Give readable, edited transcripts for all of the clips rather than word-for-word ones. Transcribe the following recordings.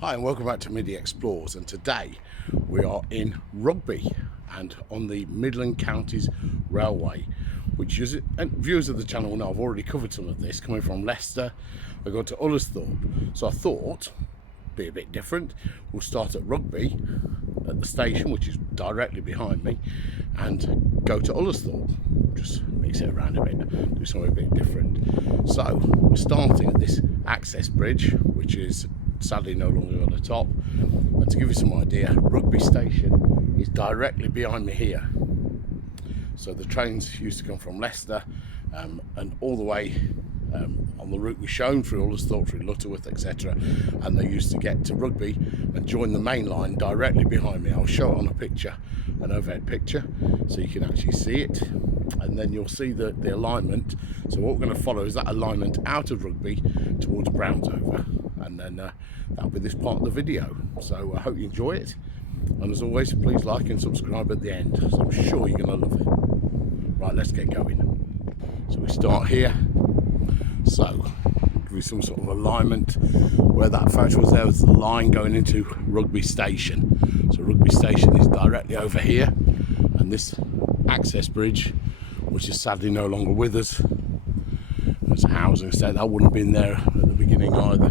Hi and welcome back to Midi Explores, and today we are in Rugby and on the Midland Counties Railway, which viewers of the channel will know I've already covered some of this. Coming from Leicester, I go to Ullersthorpe, so I thought be a bit different. We'll start at Rugby at the station, which is directly behind me, and go to Ullersthorpe. Just mix it around a bit, do something a bit different. So we're starting at this access bridge, which is sadly no longer on the top. And to give you some idea, Rugby Station is directly behind me here. So the trains used to come from Leicester and all the way on the route we've shown through Ullersthorpe, through Lutterworth, etc. And they used to get to Rugby and join the main line directly behind me. I'll show it on a picture, an overhead picture, so you can actually see it. And then you'll see the alignment. So what we're going to follow is that alignment out of Rugby towards Brownsover. And then that'll be this part of the video. So I hope you enjoy it. And as always, please like and subscribe at the end. So I'm sure you're going to love it. Right, let's get going. So we start here. So give you some sort of alignment. Where that photo was, there was the line going into Rugby Station. So Rugby Station is directly over here. And this access bridge, which is sadly no longer with us, as a housing estate, that wouldn't have been there at the beginning either.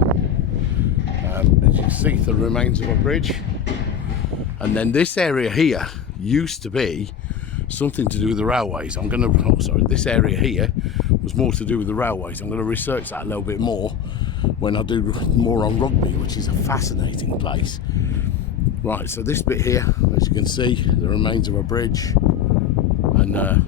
As you see, the remains of a bridge. And then this area here used to be something to do with the railways. This area here was more to do with the railways. I'm going to research that a little bit more when I do more on Rugby, which is a fascinating place. Right, so this bit here, as you can see, the remains of a bridge. And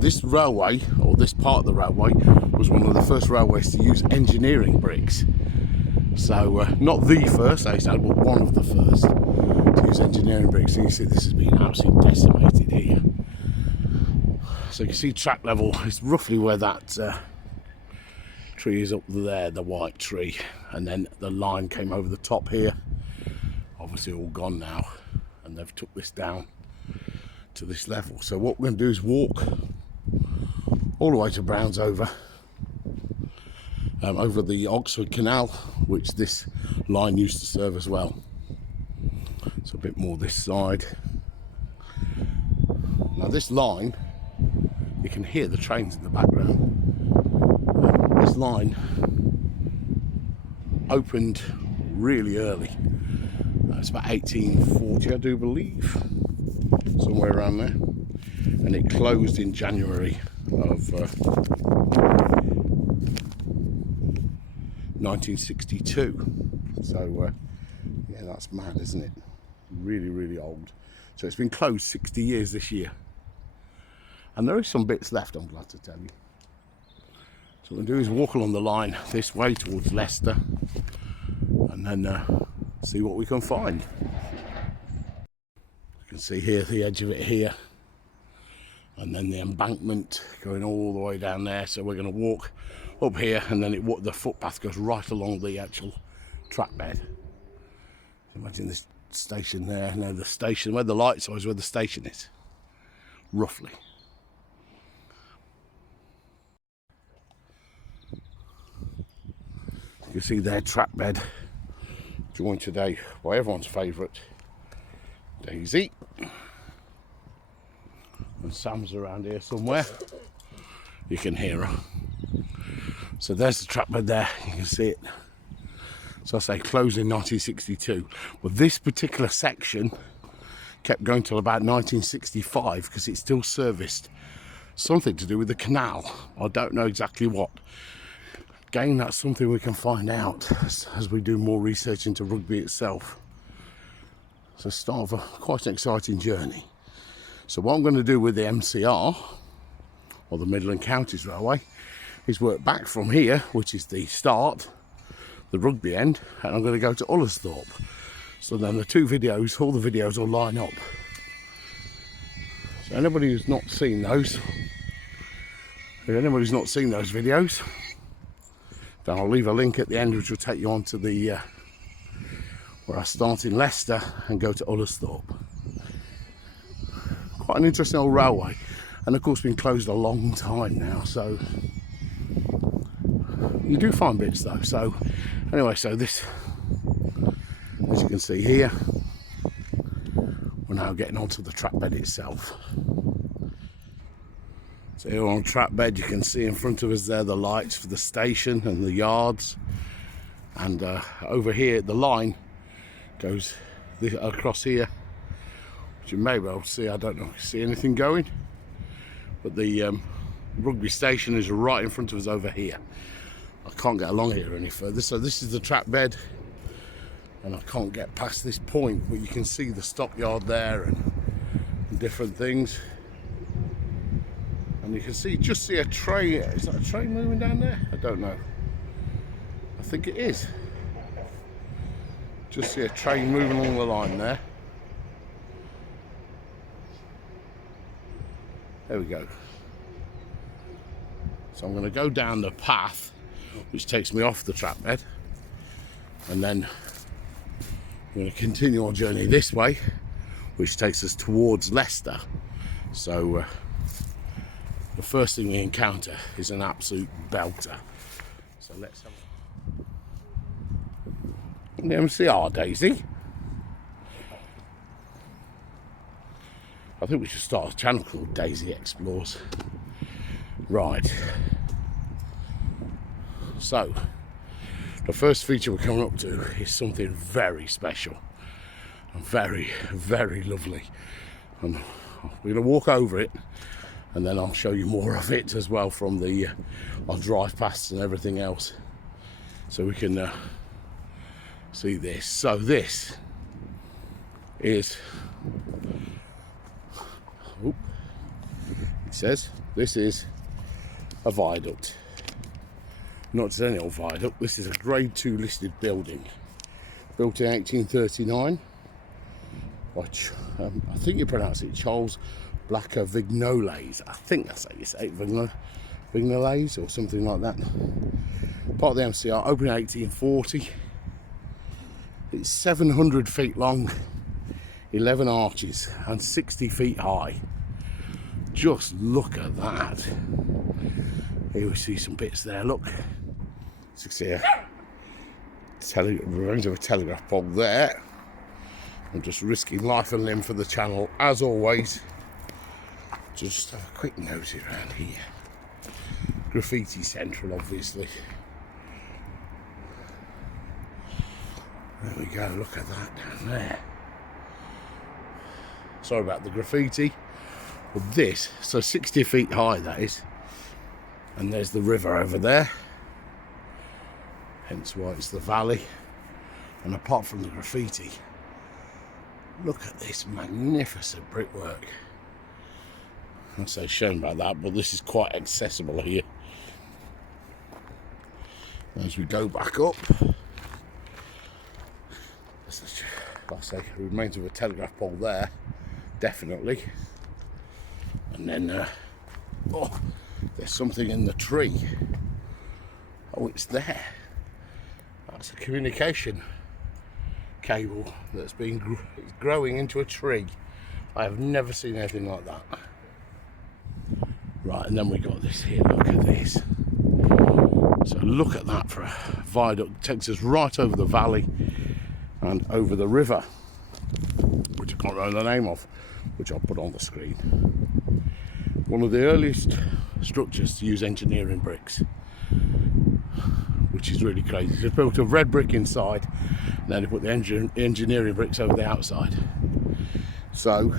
this railway, or this part of the railway, was one of the first railways to use engineering bricks. So not the first, I said, but one of the first to use engineering bricks. And you see this has been absolutely decimated here. So you can see track level is roughly where that tree is up there, the white tree. And then the line came over the top here. Obviously all gone now. And they've took this down to this level. So what we're going to do is walk all the way to Brownsover, over the Oxford Canal, which this line used to serve as well. So a bit more this side. Now this line, you can hear the trains in the background. This line opened really early. It's about 1840, I do believe, somewhere around there, and it closed in January of 1962. So yeah, that's mad, isn't it? Really, really old. So it's been closed 60 years this year, and there is some bits left, I'm glad to tell you. So what we'll do is walk along the line this way towards Leicester, and then see what we can find. You can see here the edge of it here, and then the embankment going all the way down there. So we're going to walk up here, and then the footpath goes right along the actual track bed. Imagine this station there. Now the station, where the lights are, is where the station is, roughly. You can see their track bed, joined today by everyone's favourite, Daisy. And Sam's around here somewhere. You can hear her. So there's the track bed there, you can see it. So I say closed in 1962. But this particular section kept going till about 1965 because it still serviced something to do with the canal. I don't know exactly what. Again, that's something we can find out as we do more research into Rugby itself. So start of quite an exciting journey. So what I'm going to do with the MCR, or the Midland Counties Railway, is work back from here, which is the start, the Rugby end, and I'm going to go to Ullersthorpe. So then the two videos, all the videos will line up. So anybody who's not seen those, videos, then I'll leave a link at the end which will take you on to the where I start in Leicester and go to Ullersthorpe. Quite an interesting old railway, and of course been closed a long time now, so You do find bits though. So anyway, so this, as you can see here, we're now getting onto the track bed itself. So here on track bed, you can see in front of us there the lights for the station and the yards, and over here the line goes across here, which you may be able to see. I don't know if you see anything going, but the Rugby Station is right in front of us over here. I can't get along here any further, so this is the track bed, and I can't get past this point, but you can see the stockyard there and different things. And you can just see a train. Is that a train moving down there? I don't know. I think it is. Just see a train moving along the line there. There we go. So I'm going to go down the path which takes me off the track bed, and then I'm going to continue our journey this way, which takes us towards Leicester. So the first thing we encounter is an absolute belter. So let's have the MCR, Daisy. I think we should start a channel called Daisy Explores. Right. So the first feature we're coming up to is something very special and very, very lovely. And we're going to walk over it, and then I'll show you more of it as well from the our drive pasts and everything else, so we can see this. So this is, it says this is a viaduct. Not just any old viaduct. This is a grade 2 listed building, built in 1839 by I think you pronounce it Charles Blacker Vignoles. I think that's how you say it, Vignoles or something like that. Part of the MCR, opened in 1840. It's 700 feet long, 11 arches and 60 feet high. Just look at that. Here we see some bits there, look. So you see a remains of a telegraph pole there. I'm just risking life and limb for the channel, as always. Just have a quick nosy around here. Graffiti central, obviously. There we go, look at that down there. Sorry about the graffiti. But this, so 60 feet high that is. And there's the river over there. Hence why it's the valley. And apart from the graffiti, look at this magnificent brickwork. I'm so shame about that, but this is quite accessible here. As we go back up, like I say, remains of a telegraph pole there, definitely. And then, oh, there's something in the tree. Oh, it's there. That's a communication cable that's been growing into a tree. I have never seen anything like that. Right, and then we got this here. Look at this. So look at that for a viaduct. It takes us right over the valley and over the river, which I can't remember the name of, which I'll put on the screen. One of the earliest structures to use engineering bricks, which is really crazy. They built a red brick inside, and then they put the engineering bricks over the outside. So,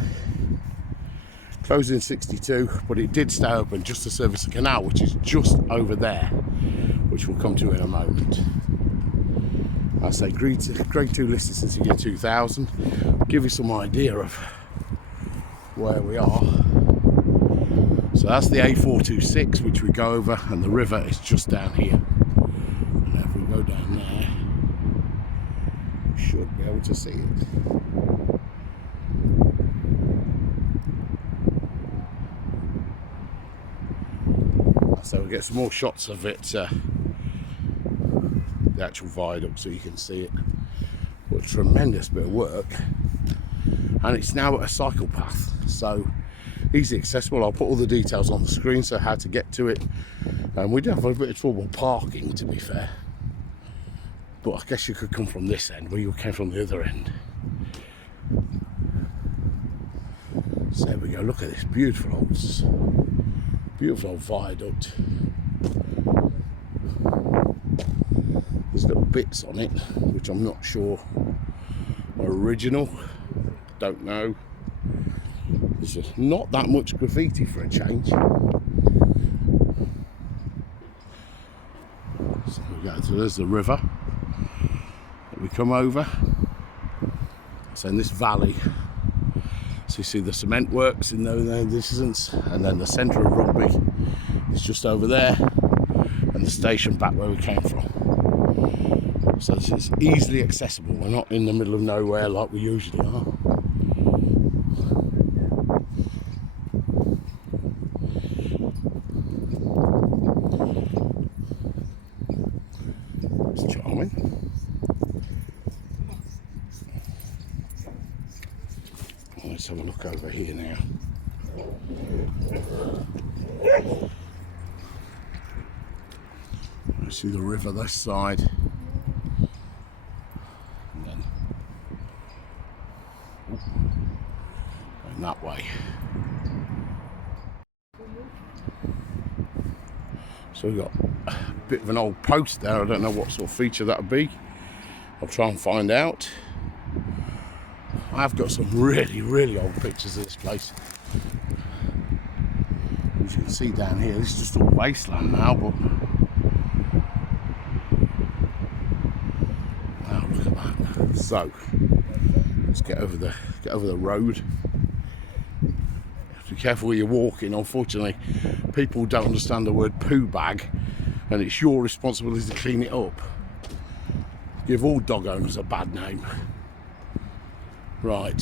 closed in 62, but it did stay open just to service the canal, which is just over there, which we'll come to in a moment. I say grade 2 listed since the year 2000. I'll give you some idea of where we are. So that's the A426, which we go over, and the river is just down here. And if we go down there, we should be able to see it. So we get some more shots of it, the actual viaduct, so you can see it. But a tremendous bit of work, and it's now a cycle path. So easily accessible. I'll put all the details on the screen, so how to get to it. And we do have a bit of trouble parking, to be fair, but I guess you could come from this end where you came from the other end. So there we go, look at this beautiful old viaduct. There's little bits on it which I'm not sure are original, don't know. There's just not that much graffiti for a change. So we go to, there's the river that we come over. So in this valley, so you see the cement works in the distance, and then the centre of Rugby is just over there, and the station back where we came from. So this is easily accessible. We're not in the middle of nowhere like we usually are. It's charming. Let's have a look over here now. I see the river this side, and then going that way. So we've got a bit of an old post there. I don't know what sort of feature that would be. I'll try and find out. I've got some really old pictures of this place. As you can see down here, this is just all wasteland now, but wow, look at that. So let's get over the road. You have to be careful where you're walking. Unfortunately, people don't understand the word poo bag, and it's your responsibility to clean it up. Give all dog owners a bad name. Right,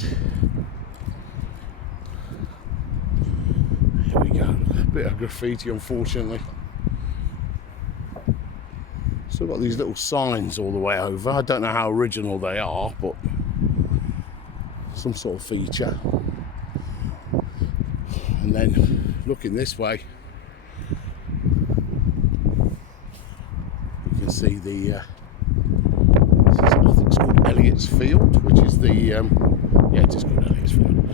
here we go. A bit of graffiti, unfortunately. Still got these little signs all the way over. I don't know how original they are, but some sort of feature. And then looking this way, you can see the I think it's called Elliott's Field, which is the yeah, it is called Elliott's Field.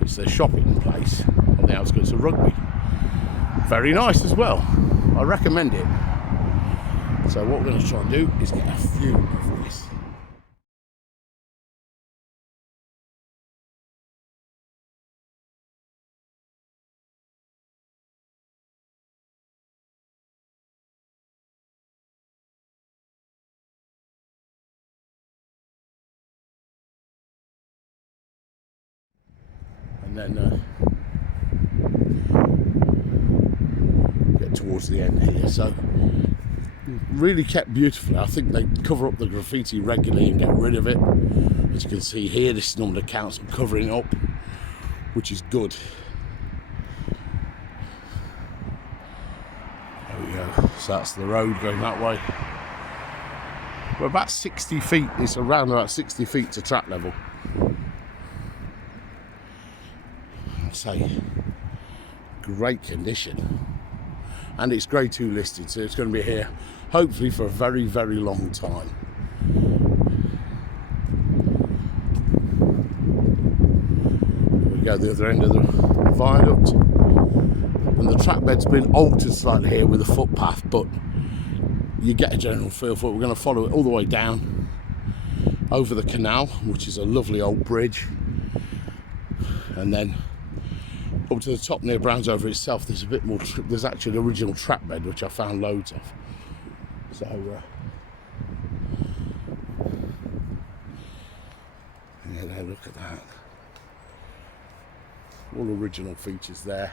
It's the shopping place on the outskirts of Rugby. Very nice as well. I recommend it. So what we're going to try and do is get a view of this. And then get towards the end here. So really kept beautifully. I think they cover up the graffiti regularly and get rid of it. As you can see here, this is normally the council covering it up, which is good. There we go. So that's the road going that way. We're about 60 feet. It's around about 60 feet to track level. Say great condition, and it's grade 2 listed, so it's going to be here hopefully for a very long time. We go the other end of the viaduct, and the track bed's been altered slightly here with a footpath, but you get a general feel for it. We're going to follow it all the way down over the canal, which is a lovely old bridge, and then up to the top near Brownsover itself. There's a bit more. There's actually an original track bed which I found loads of. So yeah, look at that. All original features there.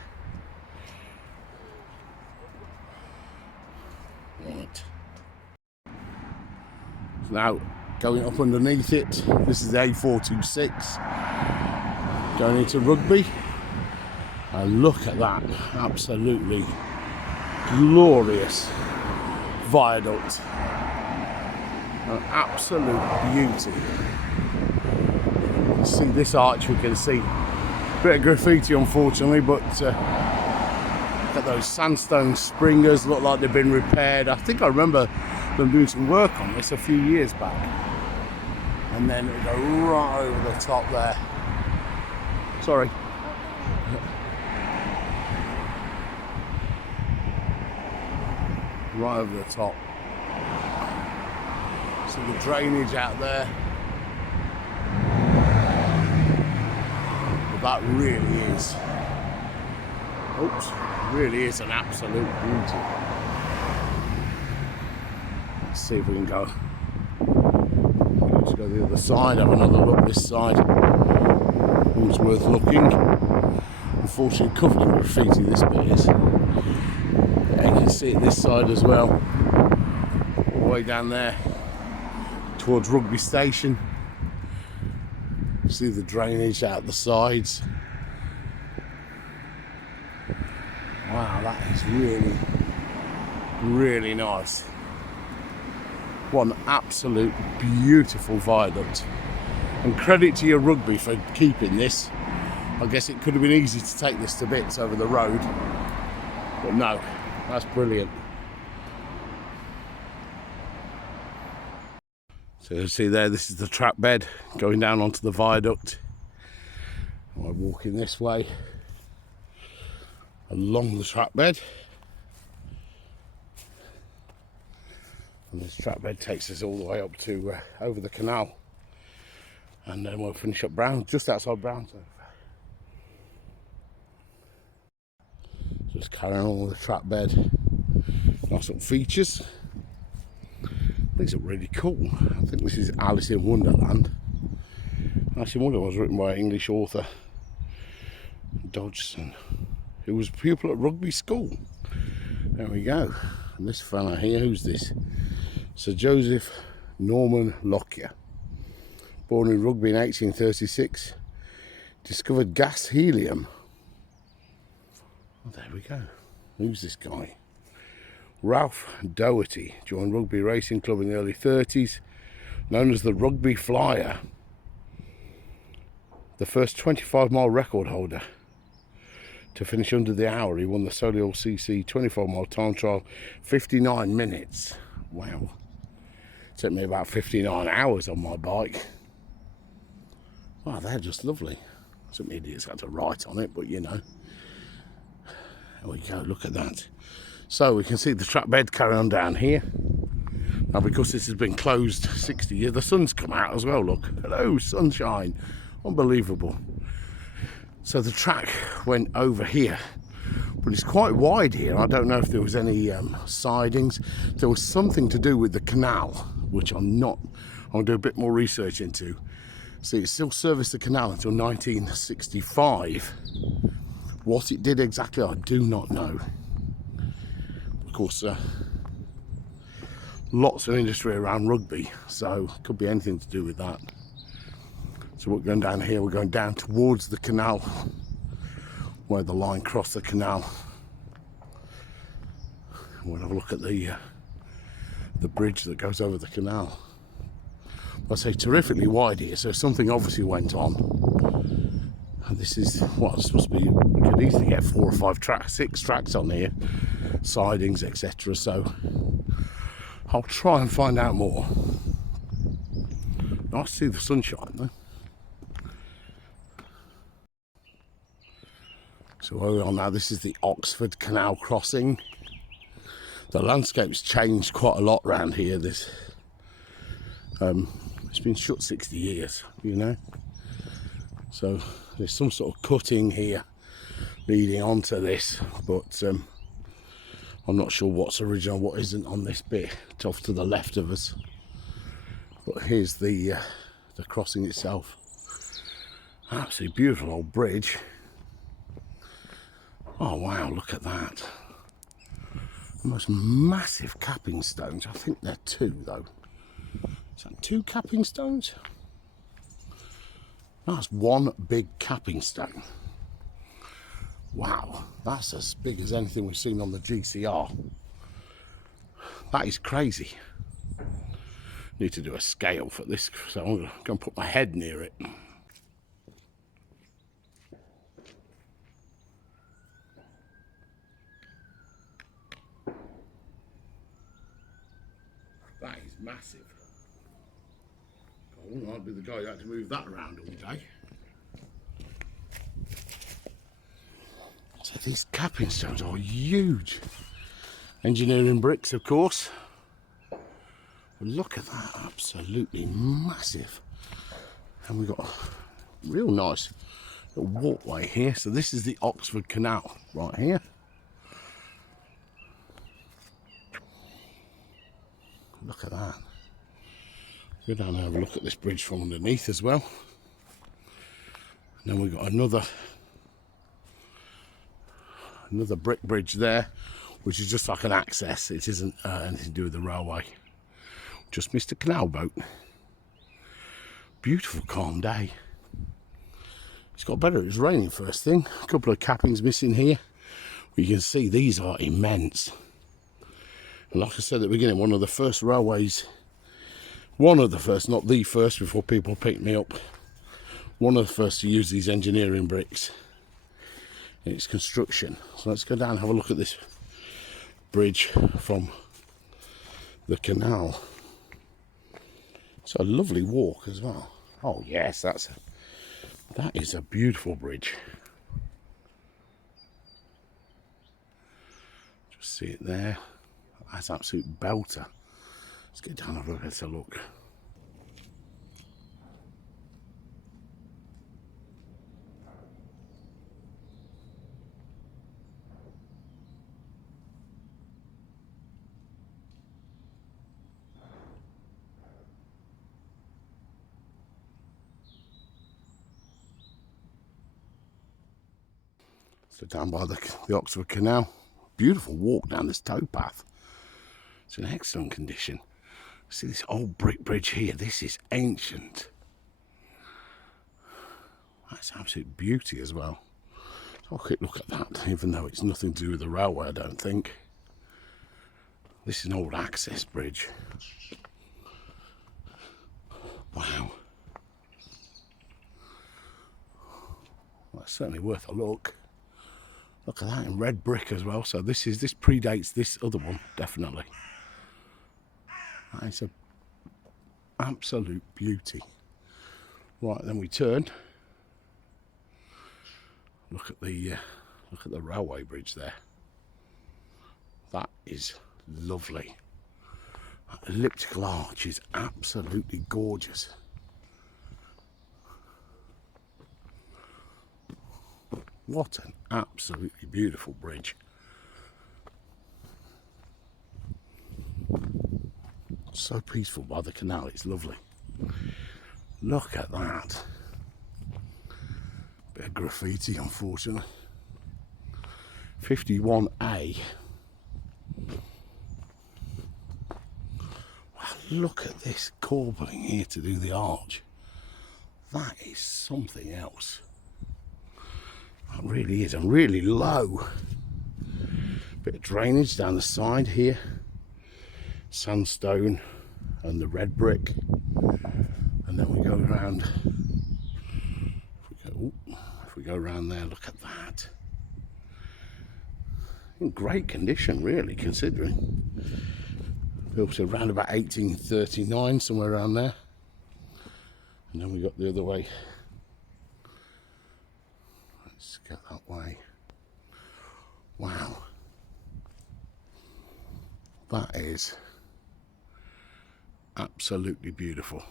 Right. So now going up underneath it. This is the A426 going into Rugby. And look at that, absolutely glorious viaduct. An absolute beauty. You can see this arch, we can see Bit of graffiti, unfortunately, but look at those sandstone springers, look like they've been repaired. I think I remember them doing some work on this a few years back. And then it'll go right over the top there. Sorry. Right over the top. See the drainage out there. But that really is, really is an absolute beauty. Let's see if we can go. Let's go the other side, have another look this side. Always worth looking. Unfortunately covered in graffiti this bit is. Yeah, you can see it this side as well. Way down there towards Rugby Station. See the drainage out the sides. Wow, that is really, really nice. What an absolute beautiful viaduct. And credit to your Rugby for keeping this. I guess it could have been easy to take this to bits over the road, but no, that's brilliant. So you see there, this is the track bed going down onto the viaduct. I'm walking this way along the track bed. And this track bed takes us all the way up to over the canal. And then we'll finish up just outside Brownsover. Just carrying on with the track bed. Nice little features. These are really cool. I think this is Alice in Wonderland. Alice in Wonderland was written by an English author, Dodgson, who was a pupil at Rugby School. There we go. And this fella here, who's this? Sir Joseph Norman Lockyer. Born in Rugby in 1836. Discovered gas helium. Oh, there we go. Who's this guy? Ralph Doherty joined Rugby Racing Club in the early 30s, known as the Rugby Flyer. The first 25-mile record holder to finish under the hour. He won the Solihull CC 24-mile time trial, 59 minutes. Wow. It took me about 59 hours on my bike. Wow, they're just lovely. Some idiots had to write on it, but you know. There we go, look at that. So we can see the track bed carry on down here. Now because this has been closed 60 years, the sun's come out as well, look. Hello, sunshine. Unbelievable. So the track went over here, but it's quite wide here. I don't know if there was any sidings. There was something to do with the canal, which I'll do a bit more research into. See, it still serviced the canal until 1965. What it did exactly, I do not know. Of course, lots of industry around Rugby, so it could be anything to do with that. So we're going down here, we're going down towards the canal, where the line crossed the canal. We'll have a look at the bridge that goes over the canal. I say terrifically wide here, so something obviously went on. And this is what supposed to be, we could easily get 4 or 5 tracks, 6 tracks on here, sidings, etc. So I'll try and find out more. Nice to see the sunshine though. So where we are now, this is the Oxford Canal crossing. The landscape's changed quite a lot around here. This it's been shut 60 years, you know. So there's some sort of cutting here leading onto this, but I'm not sure what's original, what isn't on this bit. It's off to the left of us. But here's the crossing itself. Absolutely beautiful old bridge. Oh wow, look at that. The most massive capping stones. I think they're 2 though. Is that 2 capping stones? That's 1 big capping stone. Wow, that's as big as anything we've seen on the GCR. That is crazy. Need to do a scale for this, so I'm going to put my head near it. massive. I wouldn't like to be the guy who had to move that around all day. So these capping stones are huge. Engineering bricks, of course. But look at that, absolutely massive. And we've got a real nice little walkway here. So this is the Oxford Canal right here. Look at that. Go down and have a look at this bridge from underneath as well. And then we've got another brick bridge there, which is just like an access. It isn't anything to do with the railway. Just missed a canal boat. Beautiful calm day. It's got better. It was raining first thing. A couple of cappings missing here. You can see these are immense. And like I said at the beginning, one of the first railways, one of the first, not the first before people picked me up, one of the first to use these engineering bricks in its construction. So let's go down and have a look at this bridge from the canal. It's a lovely walk as well. Oh yes, that is a beautiful bridge. Just see it there. That's an absolute belter. Let's get down and have a better look. So down by the Oxford Canal, beautiful walk down this towpath. It's in excellent condition. See this old brick bridge here, this is ancient. That's absolute beauty as well. So I'll quick look at that, even though it's nothing to do with the railway, I don't think. This is an old access bridge. Wow. Well, that's certainly worth a look. Look at that in red brick as well. So this predates this other one, definitely. That is an absolute beauty. Right, then we turn. Look at the railway bridge there. That is lovely. That elliptical arch is absolutely gorgeous. What an absolutely beautiful bridge. So peaceful by the canal, it's lovely. Look at that. Bit of graffiti, unfortunately. 51A. Wow, look at this corbelling here to do the arch. That is something else. That really is, and really low. Bit of drainage down the side here. Sandstone and the red brick. And then we go around. If we go around there, look at that. In great condition, really, considering. Built around about 1839, somewhere around there. And then we got the other way. Let's go that way. Wow. That is absolutely beautiful.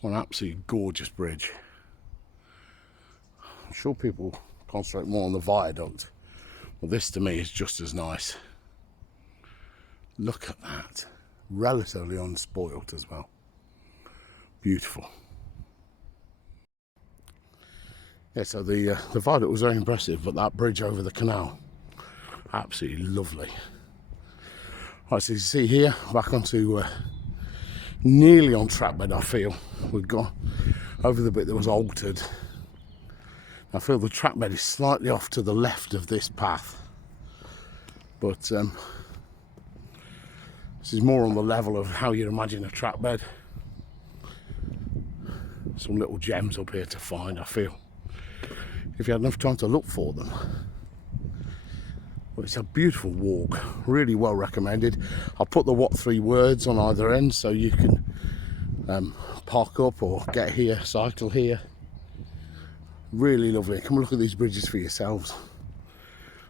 What an absolutely gorgeous bridge. I'm sure people concentrate more on the viaduct. Well, this to me is just as nice. Look at that. Relatively unspoilt as well. Beautiful. Yeah, so the viaduct was very impressive, but that bridge over the canal, absolutely lovely. Right, so you see here, back onto nearly on track bed, I feel. We've gone over the bit that was altered. I feel the track bed is slightly off to the left of this path, but this is more on the level of how you'd imagine a track bed. Some little gems up here to find, I feel, if you had enough time to look for them. But it's a beautiful walk, really well recommended. I'll put the what 3 words on either end so you can park up or get here, cycle here. Really lovely. Come and look at these bridges for yourselves.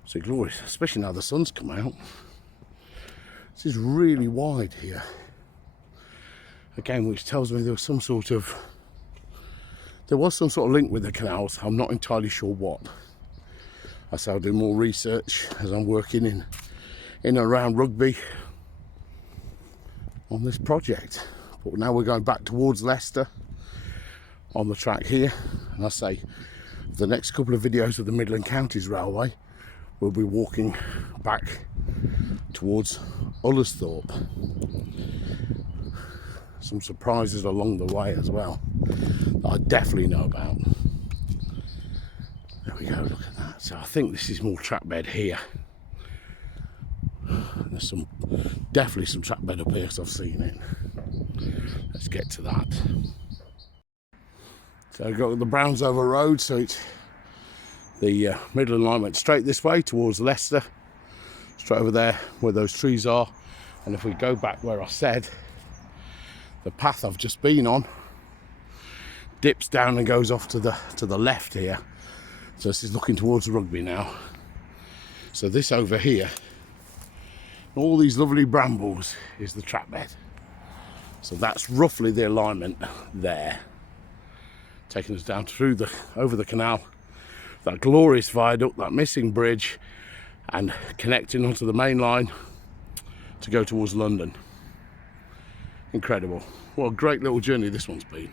So glorious, especially now the sun's come out. This is really wide here. Again, which tells me there was some sort of link with the canals. I'm not entirely sure what. I say I'll do more research as I'm working in and around Rugby on this project. But now we're going back towards Leicester on the track here, and I say the next couple of videos of the Midland Counties Railway we'll be walking back towards Ullersthorpe. Some surprises along the way as well that I definitely know about. There we go, look at that. So I think this is more track bed here. There's definitely some track bed up here because I've seen it. Let's get to that. So I've got the Brownsover Road, so it's the Midland line went straight this way towards Leicester, straight over there where those trees are. And if we go back where I said, the path I've just been on dips down and goes off to the left here. So this is looking towards Rugby now. So this over here, all these lovely brambles, is the track bed. So that's roughly the alignment there, taking us down through over the canal, that glorious viaduct, that missing bridge, and connecting onto the main line to go towards London. Incredible. What a great little journey this one's been.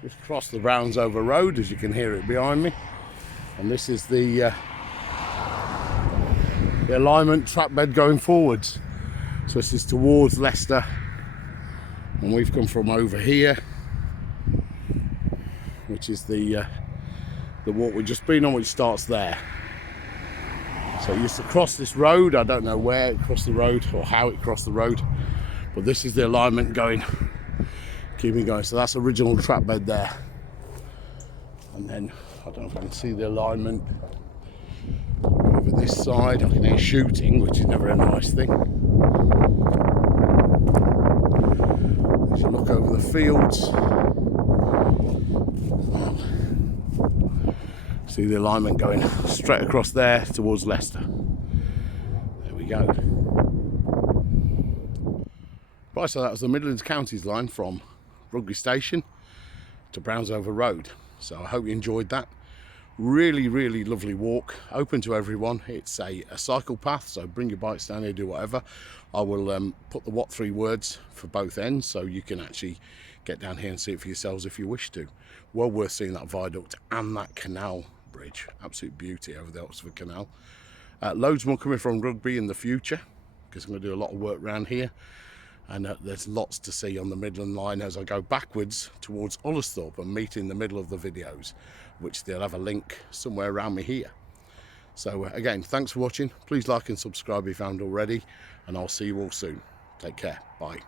Just crossed the Brownsover Road, as you can hear it behind me, and this is the alignment track bed going forwards. So this is towards Leicester, and we've come from over here, which is the walk we've just been on, which starts there. So you used to cross this road. I don't know where it crossed the road or how it crossed the road, but this is the alignment going, keeping going. So that's original track bed there, and then I don't know if I can see the alignment over this side. I can hear shooting, which is never a nice thing. As you look over the fields, see the alignment going straight across there towards Leicester. There we go. Right, so that was the Midland Counties line from Rugby Station to Brownsover Road. So I hope you enjoyed that. Really, really lovely walk, open to everyone. It's a cycle path, so bring your bikes down here, do whatever. I will put the what 3 words for both ends, so you can actually get down here and see it for yourselves if you wish to. Well worth seeing that viaduct and that canal bridge. Absolute beauty over the Oxford Canal. Loads more coming from Rugby in the future, because I'm going to do a lot of work around here. And there's lots to see on the Midland line as I go backwards towards Ullersthorpe and meet in the middle of the videos, which they'll have a link somewhere around me here. So again, thanks for watching. Please like and subscribe if you haven't already, and I'll see you all soon. Take care. Bye.